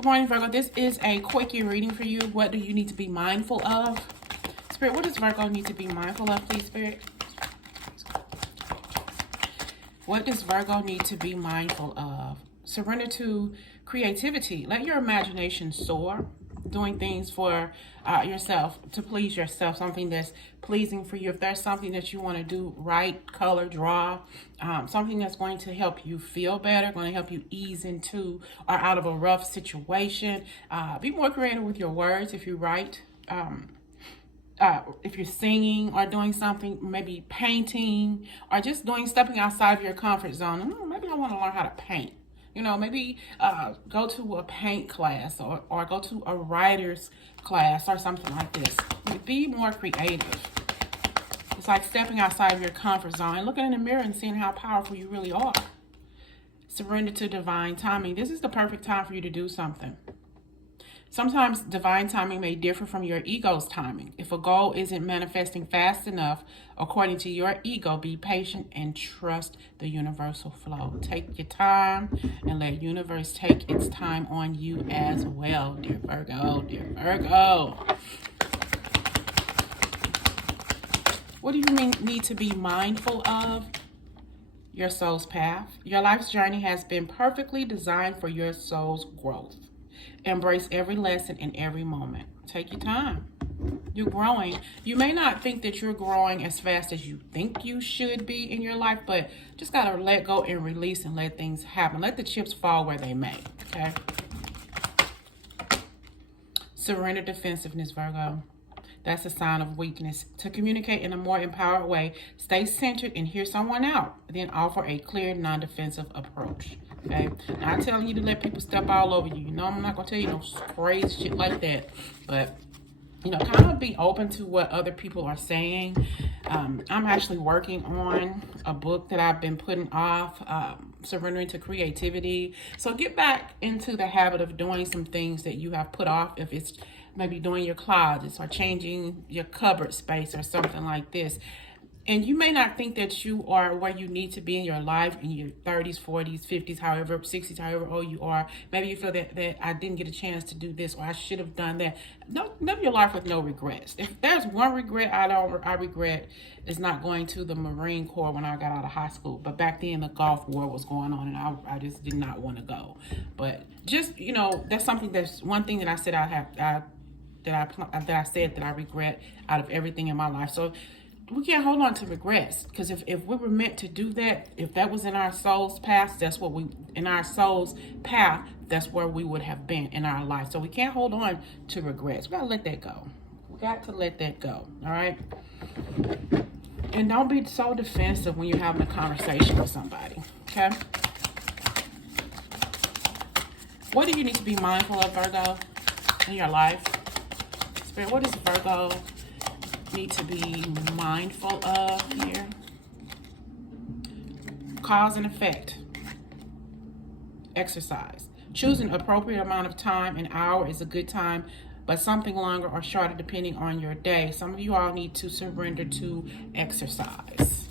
Good morning, Virgo. This is a quickie reading for you. What do you need to be mindful of? Spirit, what does Virgo need to be mindful of, please, Spirit? What does Virgo need to be mindful of? Surrender to creativity. Let your imagination soar. Doing things for yourself, to please yourself, something that's pleasing for you. If there's something that you want to do, write, color, draw, something that's going to help you feel better, going to help you ease into or out of a rough situation. Be more creative with your words if you write. If you're singing or doing something, maybe painting or just stepping outside of your comfort zone. Maybe I want to learn how to paint. Maybe go to a paint class or go to a writer's class or something like this. Be more creative. It's like stepping outside of your comfort zone and looking in the mirror and seeing how powerful you really are. Surrender to divine timing. This is the perfect time for you to do something. Sometimes divine timing may differ from your ego's timing. If a goal isn't manifesting fast enough, according to your ego, be patient and trust the universal flow. Take your time and let universe take its time on you as well, dear Virgo, dear Virgo. What do you need to be mindful of? Your soul's path. Your life's journey has been perfectly designed for your soul's growth. Embrace every lesson in every moment. Take your time. You're growing. You may not think that you're growing as fast as you think you should be in your life, but just got to let go and release and let things happen. Let the chips fall where they may, okay? Surrender defensiveness, Virgo. That's a sign of weakness. To communicate in a more empowered way, stay centered and hear someone out. Then offer a clear, non-defensive approach. Okay? Not telling you to let people step all over you. I'm not going to tell you no crazy shit like that. But, kind of be open to what other people are saying. I'm actually working on a book that I've been putting off, surrendering to creativity. So get back into the habit of doing some things that you have put off. If it's maybe doing your closets or changing your cupboard space or something like this. And you may not think that you are where you need to be in your life in your 30s, 40s, 50s, however, 60s, however old you are. Maybe you feel that I didn't get a chance to do this or I should have done that. Live your life with no regrets. If there's one regret I regret is not going to the Marine Corps when I got out of high school. But back then the Gulf War was going on and I just did not want to go. But just, that's one thing that I said that I said that I regret out of everything in my life. So we can't hold on to regrets, because if we were meant to do that, if that was in our soul's path, that's where we would have been in our life. So we can't hold on to regrets. We gotta let that go. All right. And don't be so defensive when you're having a conversation with somebody. Okay. What do you need to be mindful of, Virgo, in your life? Spirit, what does Virgo need to be mindful of here? Cause and effect. Exercise. Choose an appropriate amount of time. An hour is a good time, but something longer or shorter depending on your day. Some of you all need to surrender to exercise.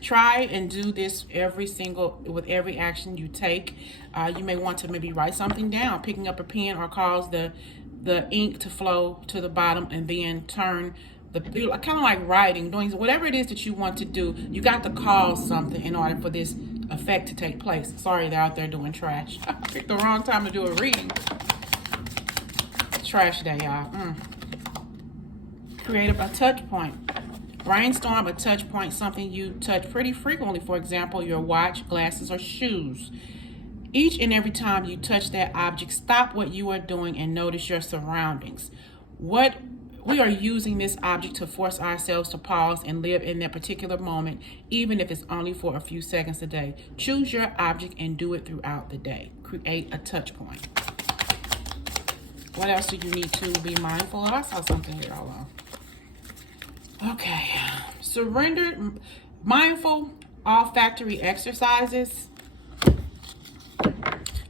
Try and do this with every action you take. You may want to maybe write something down, picking up a pen or cause the ink to flow to the bottom and then turn kind of like writing, doing whatever it is that you want to do. You got to cause something in order for this effect to take place. Sorry, they're out there doing trash. I picked the wrong time to do a reading. Trash day, y'all. Create a touch point. Brainstorm a touch point, something you touch pretty frequently. For example, your watch, glasses, or shoes. Each and every time you touch that object, stop what you are doing and notice your surroundings. We are using this object to force ourselves to pause and live in that particular moment, even if it's only for a few seconds a day. Choose your object and do it throughout the day. Create a touch point. What else do you need to be mindful of? I saw something here. Hold on. Okay. Surrender, mindful, olfactory exercises.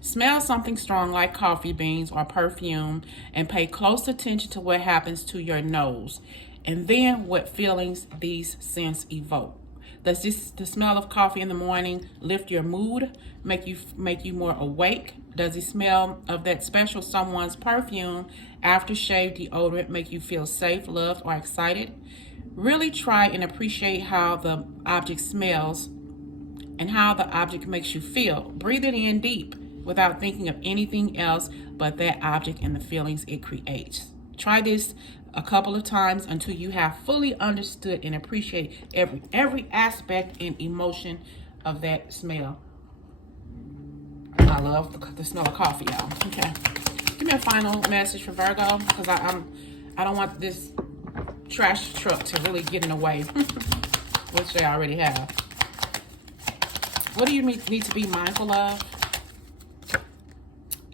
Smell something strong like coffee beans or perfume and pay close attention to what happens to your nose and then what feelings these scents evoke. Does the smell of coffee in the morning lift your mood, make you more awake? Does the smell of that special someone's perfume, aftershave, deodorant make you feel safe, loved, or excited? Really try and appreciate how the object smells and how the object makes you feel. Breathe it in deep without thinking of anything else but that object and the feelings it creates. Try this a couple of times until you have fully understood and appreciate every aspect and emotion of that smell. I love the smell of coffee, y'all. Okay, give me a final message for Virgo, because I don't want this trash truck to really get in the way, which they already have. What do you need to be mindful of?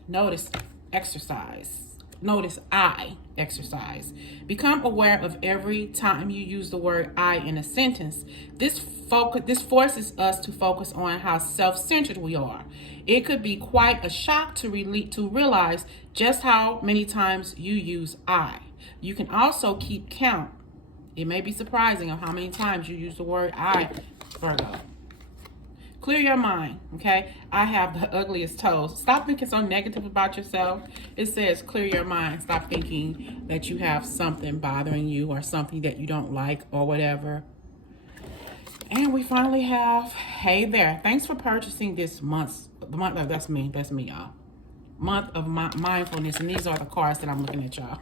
Notice exercise. Notice I exercise. Become aware of every time you use the word I in a sentence. This forces us to focus on how self-centered we are. It could be quite a shock to realize just how many times you use I. You can also keep count. It may be surprising of how many times you use the word I, Virgo. Clear your mind, okay? I have the ugliest toes. Stop thinking so negative about yourself. It says clear your mind. Stop thinking that you have something bothering you or something that you don't like or whatever. And we finally have, hey there. Thanks for purchasing this that's me, y'all. Month of mindfulness, and these are the cards that I'm looking at, y'all.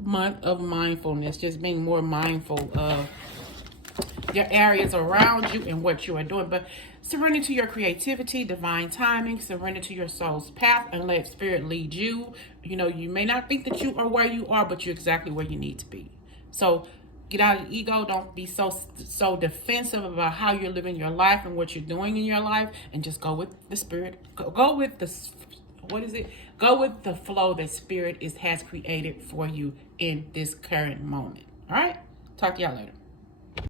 Month of mindfulness, just being more mindful of your areas around you and what you are doing. But surrender to your creativity, divine timing, surrender to your soul's path, and let spirit lead you. You know, you may not think that you are where you are, but you're exactly where you need to be. So get out of the ego. Don't be so defensive about how you're living your life and what you're doing in your life, and just go with the spirit. Go with the, Go with the flow that spirit has created for you in this current moment. All right? Talk to y'all later.